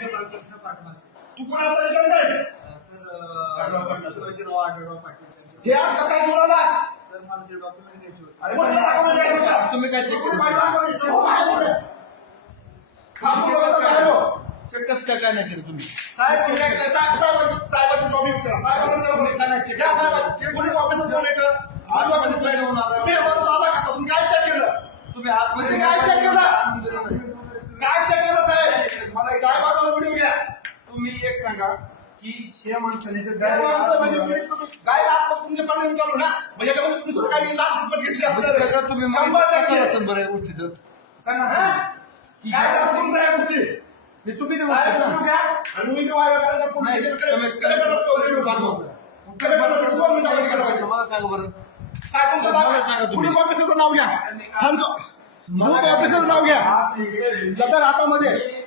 त्यांचे प्रश्न पाठवा. तू कोणाचा एजंट आहेस? सर शिवाजीराव आढळराव पाटील हे आज कसा बोलालास? सर मला ते डॉक्युमेंट द्यायचे होते. अरे मग डॉक्युमेंट द्यायचं का? तुम्ही काय चेक केलं? चेक कसं काय नाही केलं तुम्ही? साहेबांची जॉब विचारा. साहेबांना घ्या साहेब. पोलीस ऑफिसर कोण येतं? पोलीस ऑफिसर कोण येतं? तुम्ही एवढं साधा कसा? तुम्ही काय चेक केलं? तुम्ही आतमध्ये तुम्ही काय चेक केलं? काय चेक केलं साहेब? मला साहेबाचा व्हिडिओ घ्या. तुम्ही एक सांगा की हे माणसाने ते काय माणसं म्हणजे तुम्ही काय आतमध्ये तुमच्या पर्यंत चालू ना म्हणजे त्यामध्ये तुम्ही सुद्धा काही लाच लुचपत घेतली असणार आहे. सगळं तुम्ही 100% असेल बरं या गोष्टीचं सांगा ना. काय झालं तुमचं या गोष्टी? हे चुकीची गोष्ट साहेब आहे व्हिडिओ ना? घ्या आणि व्हिडिओ व्हायरल करायचा नाही, पुढे तुम्ही- व्हिडिओ पाठवा. दोन मिनिटामध्ये केलं पाहिजे. मला सांगा बरं. साहेब तुमचं मला सांगा नाव तुम्ही. पोलीस ऑफिसरचं नाव घ्या. बूथ ऑफिसरचं नाव घ्या. सदर हातामध्ये